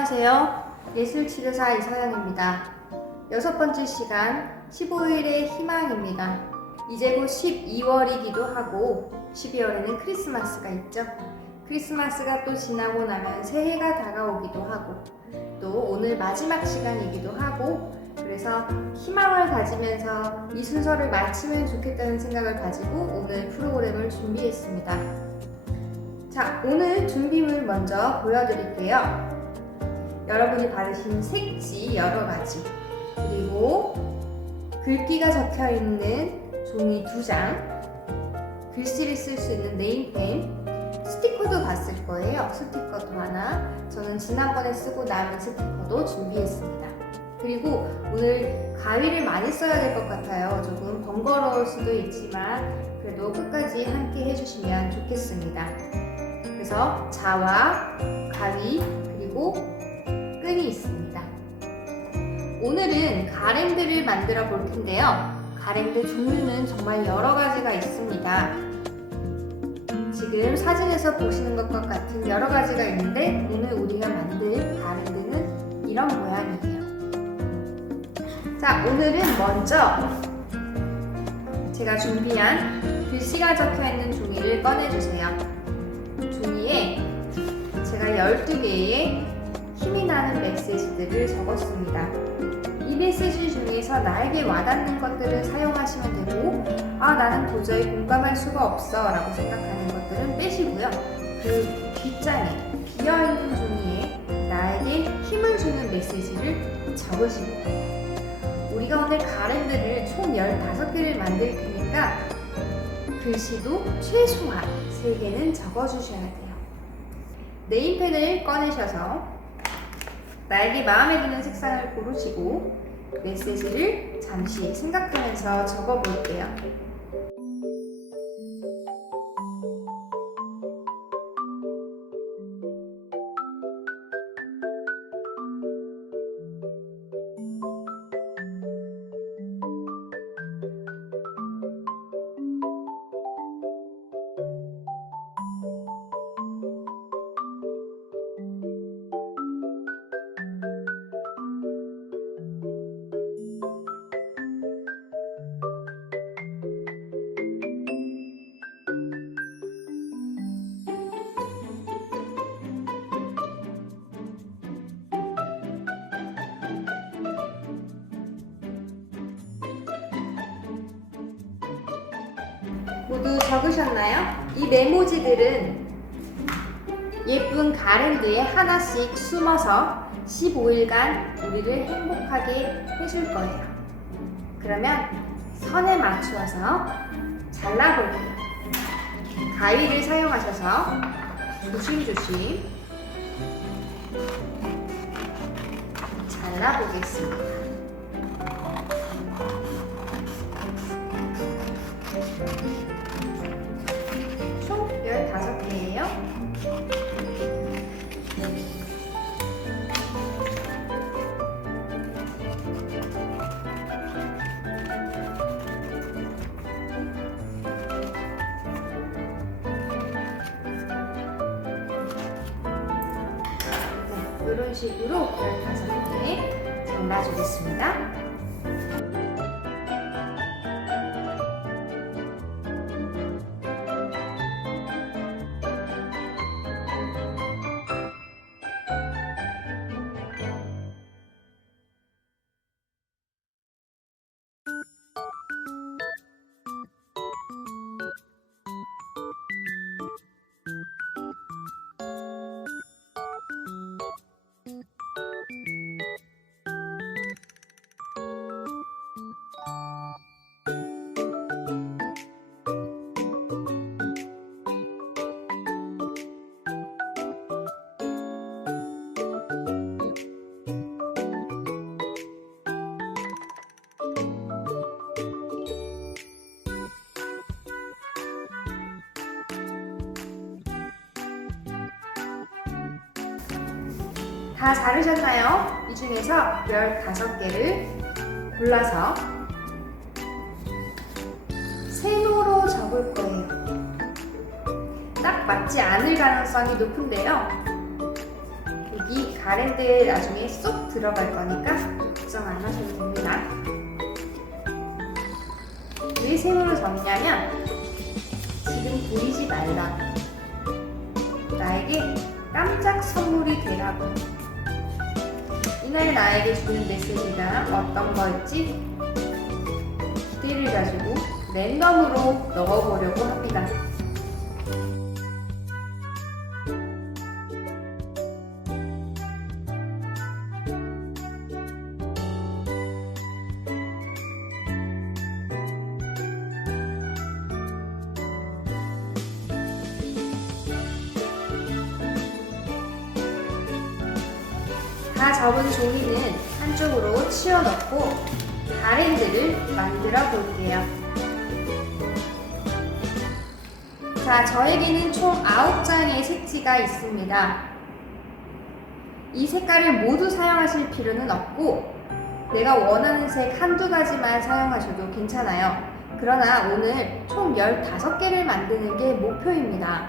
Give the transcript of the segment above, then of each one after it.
안녕하세요. 예술치료사 이서연입니다. 여섯 번째 시간 15일의 희망입니다. 이제 곧 12월이기도 하고 12월에는 크리스마스가 있죠. 크리스마스가 또 지나고 나면 새해가 다가오기도 하고 또 오늘 마지막 시간이기도 하고 그래서 희망을 가지면서 이 순서를 마치면 좋겠다는 생각을 가지고 오늘 프로그램을 준비했습니다. 자, 오늘 준비물 먼저 보여드릴게요. 여러분이 받으신 색지 여러 가지, 그리고 글귀가 적혀 있는 종이 두 장, 글씨를 쓸 수 있는 네임펜, 스티커도 봤을 거예요. 스티커도 하나. 저는 지난번에 쓰고 남은 스티커도 준비했습니다. 그리고 오늘 가위를 많이 써야 될 것 같아요. 조금 번거로울 수도 있지만 그래도 끝까지 함께 해주시면 좋겠습니다. 그래서 자와 가위 그리고 끈이 있습니다. 오늘은 가랜드를 만들어 볼 텐데요. 가랜드 종류는 정말 여러 가지가 있습니다. 지금 사진에서 보시는 것과 같은 여러 가지가 있는데 오늘 우리가 만들 가랜드는 이런 모양이에요. 자, 오늘은 먼저 제가 준비한 글씨가 적혀 있는 종이를 꺼내주세요. 종이에 제가 12개의 힘이 나는 메시지들을 적었습니다. 이 메시지 중에서 나에게 와닿는 것들을 사용하시면 되고, 아, 나는 도저히 공감할 수가 없어 라고 생각하는 것들은 빼시고요. 그 뒷장에, 비어있는 종이에 나에게 힘을 주는 메시지를 적으시면 돼요. 우리가 오늘 가랜드를 총 15개를 만들 테니까 글씨도 최소한 3개는 적어주셔야 돼요. 네임펜을 꺼내셔서 나에게 마음에 드는 색상을 고르시고 메시지를 잠시 생각하면서 적어 볼게요. 모두 적으셨나요? 이 메모지들은 예쁜 가랜드에 하나씩 숨어서 15일간 우리를 행복하게 해줄 거예요. 그러면 선에 맞추어서 잘라볼게요. 가위를 사용하셔서 조심조심 잘라보겠습니다. 식으로 15개 잘라주겠습니다. 다 자르셨나요? 이 중에서 15개를 골라서 세로로 접을 거예요. 딱 맞지 않을 가능성이 높은데요. 여기 가랜드에 나중에 쏙 들어갈 거니까 걱정 안 하셔도 됩니다. 왜 세모로 접냐면 지금 보이지 말라. 나에게 깜짝 선물이 되라고. 이날 나에게 주는 메시지가 어떤 걸지 기대를 가지고 랜덤으로 넣어보려고 합니다. 다 접은 종이는 한쪽으로 치워 넣고 가랜드를 만들어 볼게요. 자, 저에게는 총 9장의 색지가 있습니다. 이 색깔을 모두 사용하실 필요는 없고 내가 원하는 색 한두 가지만 사용하셔도 괜찮아요. 그러나 오늘 총 15개를 만드는 게 목표입니다.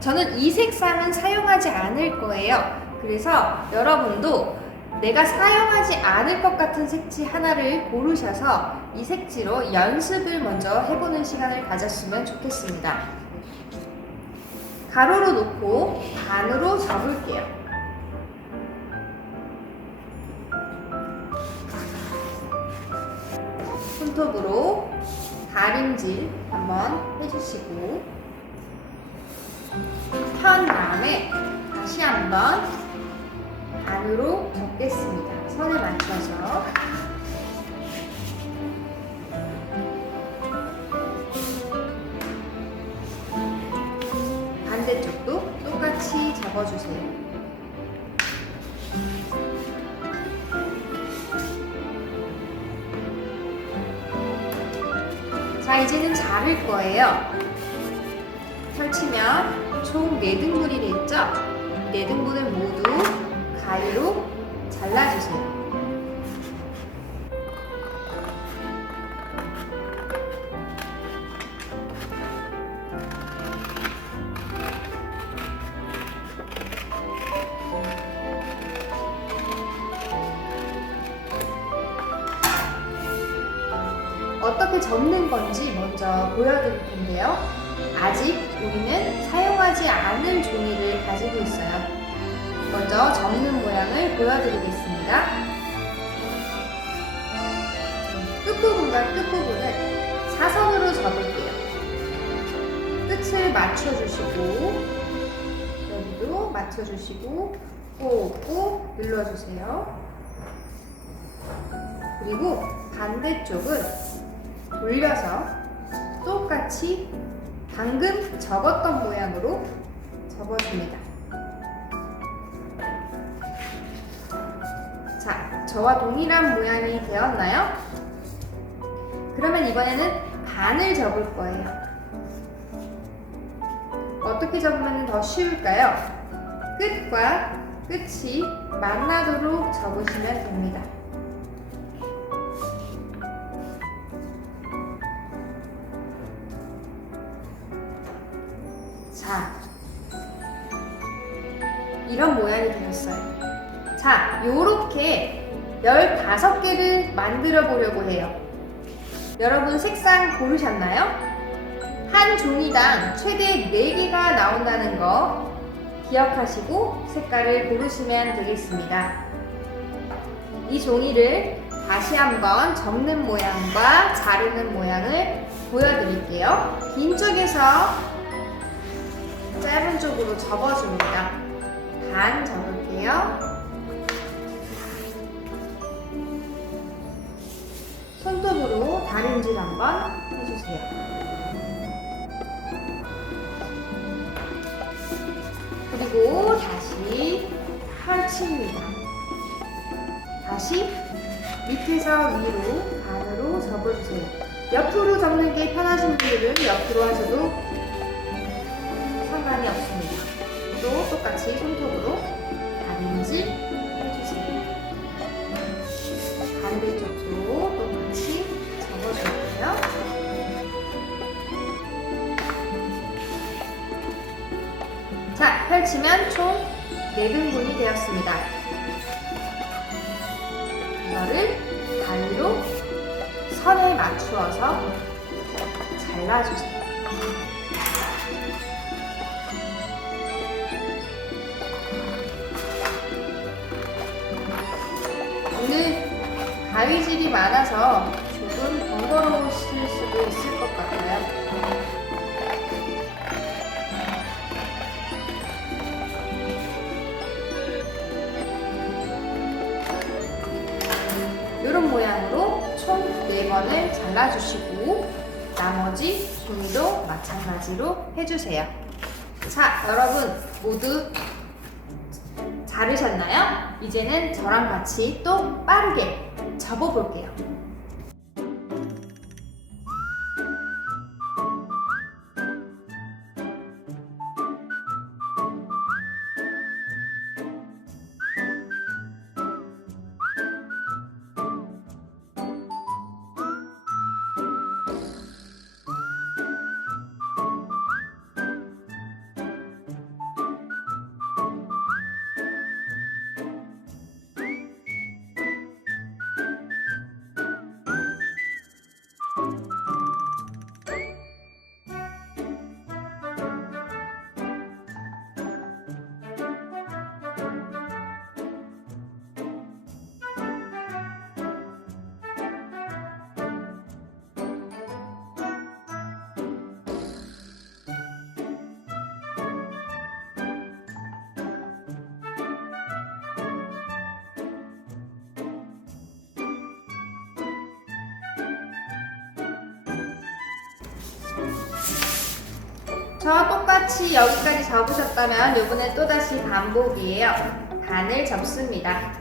저는 이 색상은 사용하지 않을 거예요. 그래서 여러분도 내가 사용하지 않을 것 같은 색지 하나를 고르셔서 이 색지로 연습을 먼저 해보는 시간을 가졌으면 좋겠습니다. 가로로 놓고 반으로 접을게요. 손톱으로 다림질 한번 해주시고 편 다음에 다시 한번 반으로 접겠습니다. 선에 맞춰서 반대쪽도 똑같이 접어주세요. 자, 이제는 자를 거예요. 펼치면 총 4등분이 됐죠? 4등분을 모두 가위로 잘라주세요. 먼저 접는 모양을 보여드리겠습니다. 끝부분과 끝부분을 사선으로 접을게요. 끝을 맞춰주시고 여기도 맞춰주시고 꼭꼭 눌러주세요. 그리고 반대쪽은 돌려서 똑같이 방금 접었던 모양으로 접어줍니다. 저와 동일한 모양이 되었나요? 그러면 이번에는 반을 접을 거예요. 어떻게 접으면 더 쉬울까요? 끝과 끝이 만나도록 접으시면 됩니다. 15개를 만들어 보려고 해요. 여러분 색상 고르셨나요? 한 종이당 최대 4개가 나온다는 거 기억하시고 색깔을 고르시면 되겠습니다. 이 종이를 다시 한번 접는 모양과 자르는 모양을 보여드릴게요. 긴 쪽에서 짧은 쪽으로 접어줍니다. 반 접을게요. 손톱으로 다림질 한번 해주세요. 그리고 다시 펼칩니다. 다시 밑에서 위로 반으로 접어주세요. 옆으로 접는 게 편하신 분들은 옆으로 하셔도 상관이 없습니다. 또 똑같이 손톱으로 다림질 해주세요. 반대쪽 자, 펼치면 총 4등분이 되었습니다. 이거를 다리로 선에 맞추어서 잘라주세요. 오늘 가위질이 많아서 조금 번거로우실 수도 있을 것 같아요. 4번을 잘라주시고 나머지 종이도 마찬가지로 해주세요. 자, 여러분 모두 자르셨나요? 이제는 저랑 같이 또 빠르게 접어볼게요. 저와 똑같이 여기까지 접으셨다면 이번엔 또다시 반복이에요. 반을 접습니다.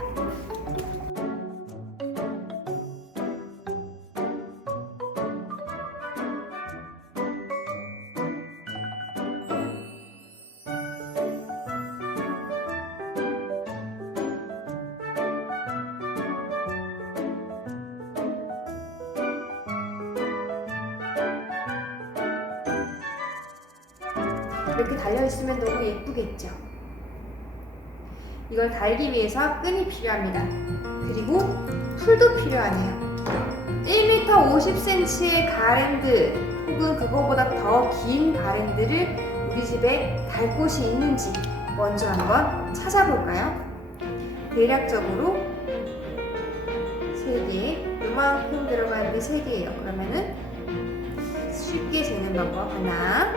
이걸 달기 위해서 끈이 필요합니다. 그리고 풀도 필요하네요. 1m 50cm의 가랜드 혹은 그거보다 더 긴 가랜드를 우리 집에 달 곳이 있는지 먼저 한번 찾아볼까요? 대략적으로 3개, 요만큼 들어가는 게 3개예요. 그러면은 쉽게 재는 방법 하나,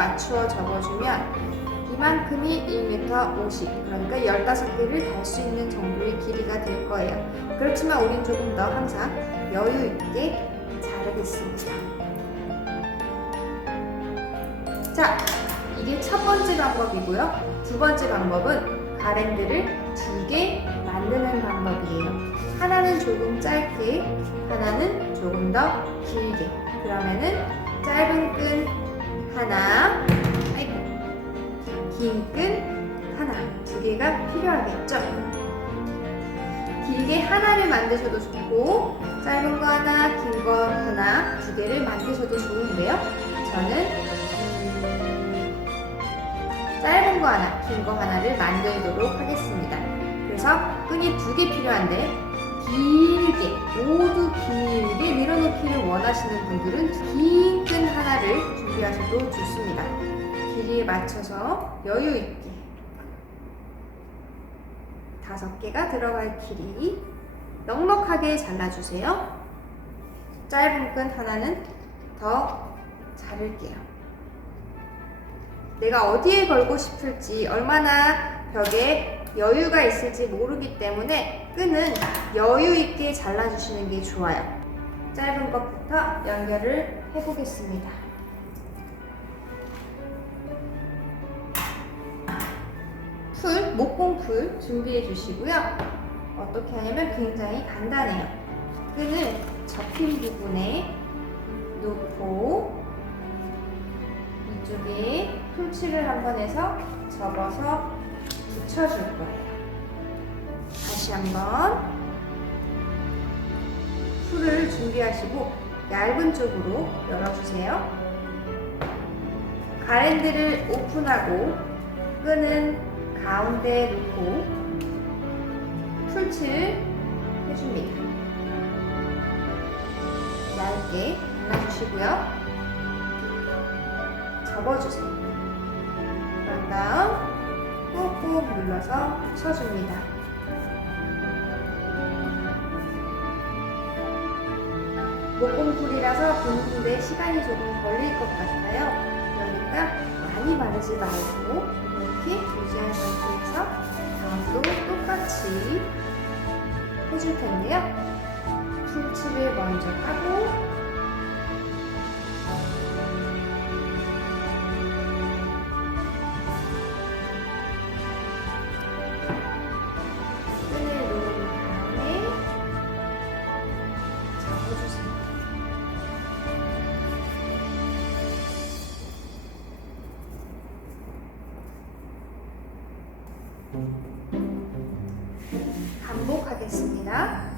맞추어 접어주면 이만큼이 1m 50, 그러니까 15개를 달 수 있는 정도의 길이가 될 거예요. 그렇지만 우린 조금 더 항상 여유 있게 자르겠습니다. 자, 이게 첫 번째 방법이고요. 두 번째 방법은 가랜드를 두 개 만드는 방법이에요. 하나는 조금 짧게, 하나는 조금 더 길게. 그러면은 짧은 끈 하나, 아이고, 긴끈 하나, 두 개가 필요하겠죠? 길게 하나를 만드셔도 좋고, 짧은 거 하나, 긴 거 하나, 두 개를 만드셔도 좋은데요. 저는 음, 짧은 거 하나, 긴 거 하나를 만들도록 하겠습니다. 그래서 끈이 두 개 필요한데 길게 모두 길게 밀어넣기를 원하시는 분들은 긴 맞춰서 여유 있게 다섯 개가 들어갈 길이 넉넉하게 잘라주세요. 짧은 끈 하나는 더 자를게요. 내가 어디에 걸고 싶을지 얼마나 벽에 여유가 있을지 모르기 때문에 끈은 여유 있게 잘라주시는 게 좋아요. 짧은 것부터 연결을 해보겠습니다. 풀, 목공풀 준비해 주시고요. 어떻게 하냐면 굉장히 간단해요. 끈을 접힌 부분에 놓고 이쪽에 풀칠을 한번 해서 접어서 붙여줄 거예요. 다시 한번 풀을 준비하시고 얇은 쪽으로 열어주세요. 가랜드를 오픈하고 끈은 가운데에 놓고 풀칠 해줍니다. 얇게 발라주시고요. 접어주세요. 그런 다음 꾹꾹 눌러서 쳐줍니다. 목공풀이라서 붓는데 시간이 조금 걸릴 것 같아요. 그러니까 많이 바르지 말고 이렇게 유지한 상태에서 다음도 똑같이 해줄 텐데요. 풀칠을 먼저 하고 하겠습니다.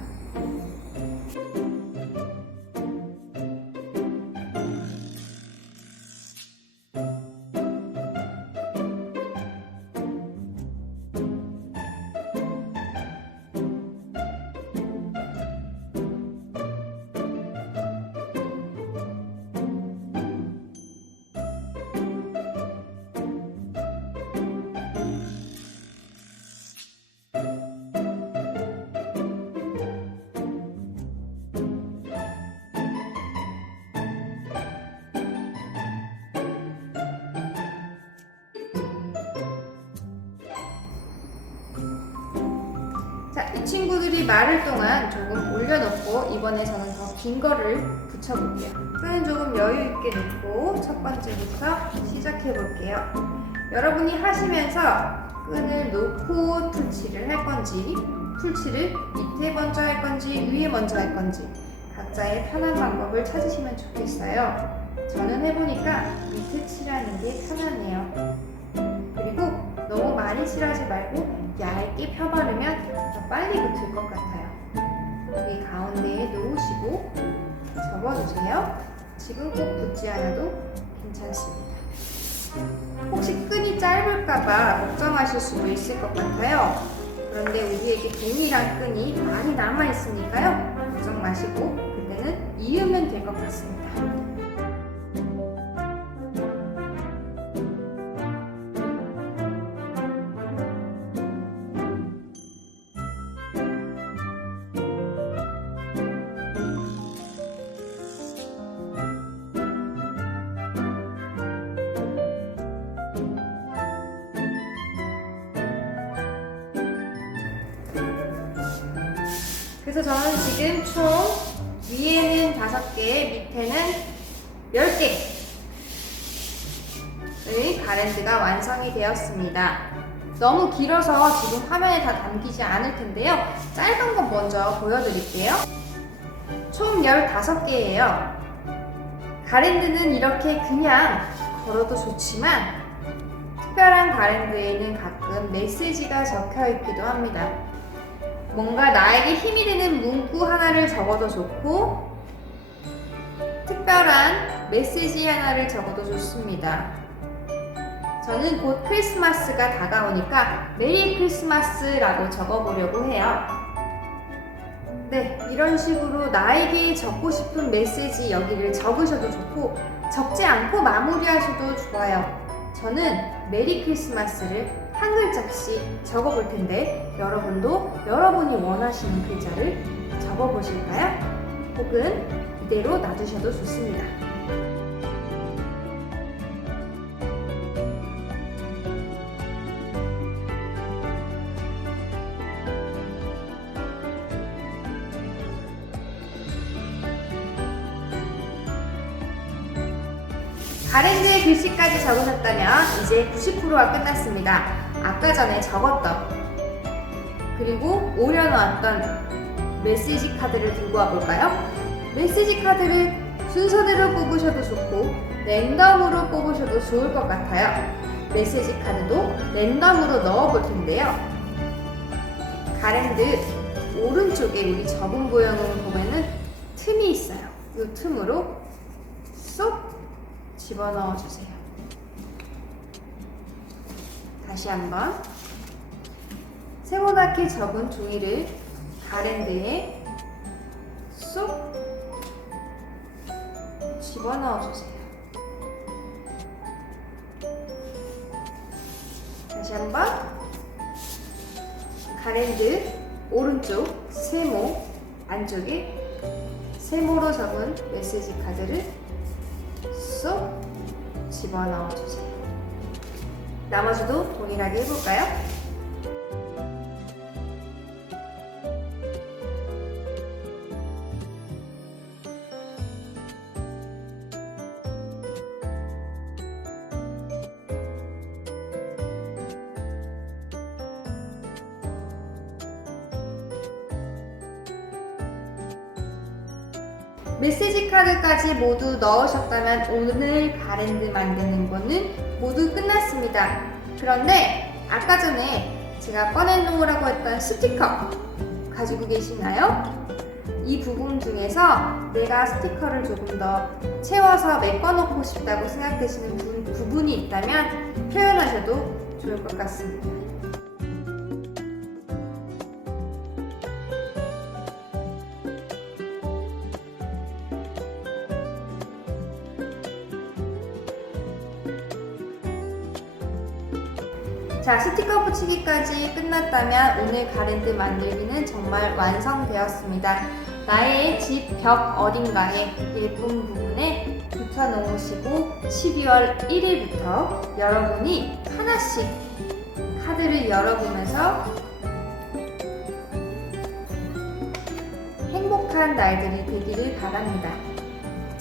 자, 이 친구들이 마를 동안 조금 올려놓고 이번에 저는 더 긴 거를 붙여볼게요. 끈은 조금 여유 있게 놓고 첫 번째부터 시작해 볼게요. 여러분이 하시면서 끈을 놓고 풀칠을 할 건지, 풀칠을 밑에 먼저 할 건지, 위에 먼저 할 건지 각자의 편한 방법을 찾으시면 좋겠어요. 저는 해보니까 밑에 칠하는 게 편하네요. 그리고 너무 많이 칠하지 말고 얇게 펴바르면 더 빨리 붙을 것 같아요. 여기 가운데에 놓으시고 접어주세요. 지금 꼭 붙지 않아도 괜찮습니다. 혹시 끈이 짧을까봐 걱정하실 수도 있을 것 같아요. 그런데 우리에게 동일한 끈이 많이 남아있으니까요. 걱정 마시고 그때는 이으면 될 것 같습니다. 열 개의 가랜드가 완성이 되었습니다. 너무 길어서 지금 화면에 다 담기지 않을 텐데요. 짧은 것 먼저 보여드릴게요. 총 15개예요. 가랜드는 이렇게 그냥 걸어도 좋지만 특별한 가랜드에는 가끔 메시지가 적혀 있기도 합니다. 뭔가 나에게 힘이 되는 문구 하나를 적어도 좋고 특별한 메시지 하나를 적어도 좋습니다. 저는 곧 크리스마스가 다가오니까 메리 크리스마스라고 적어보려고 해요. 네, 이런 식으로 나에게 적고 싶은 메시지 여기를 적으셔도 좋고 적지 않고 마무리하셔도 좋아요. 저는 메리 크리스마스를 한 글자씩 적어볼 텐데 여러분도 여러분이 원하시는 글자를 적어보실까요? 혹은 이대로 놔두셔도 좋습니다. 적으셨다면 이제 90%가 끝났습니다. 아까 전에 적었던 그리고 올려놓았던 메시지 카드를 들고 와볼까요? 메시지 카드를 순서대로 뽑으셔도 좋고 랜덤으로 뽑으셔도 좋을 것 같아요. 메시지 카드도 랜덤으로 넣어볼 텐데요. 가랜드 오른쪽에 여기 접은 모양을 보면은 틈이 있어요. 이 틈으로 쏙 집어넣어 주세요. 다시 한번 세모나게 접은 종이를 가랜드에 쏙 집어넣어 주세요. 다시 한번 가랜드 오른쪽 세모 안쪽에 세모로 접은 메시지 카드를 쏙 집어넣어 주세요. 나머지도 동일하게 해볼까요? 카드까지 모두 넣으셨다면 오늘 가랜드 만드는 거는 모두 끝났습니다. 그런데 아까 전에 제가 꺼내놓으라고 했던 스티커 가지고 계시나요? 이 부분 중에서 내가 스티커를 조금 더 채워서 메꿔놓고 싶다고 생각되시는 부, 부분이 있다면 표현하셔도 좋을 것 같습니다. 자, 스티커 붙이기까지 끝났다면 오늘 가랜드 만들기는 정말 완성되었습니다. 나의 집 벽 어딘가에 예쁜 부분에 붙여놓으시고 12월 1일부터 여러분이 하나씩 카드를 열어보면서 행복한 날들이 되기를 바랍니다.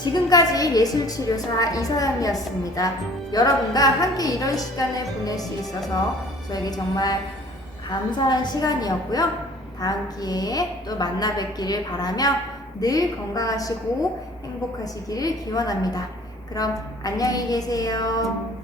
지금까지 예술치료사 이서영이었습니다. 여러분과 함께 이런 시간을 보낼 수 있어서 저에게 정말 감사한 시간이었고요. 다음 기회에 또 만나 뵙기를 바라며 늘 건강하시고 행복하시기를 기원합니다. 그럼 안녕히 계세요.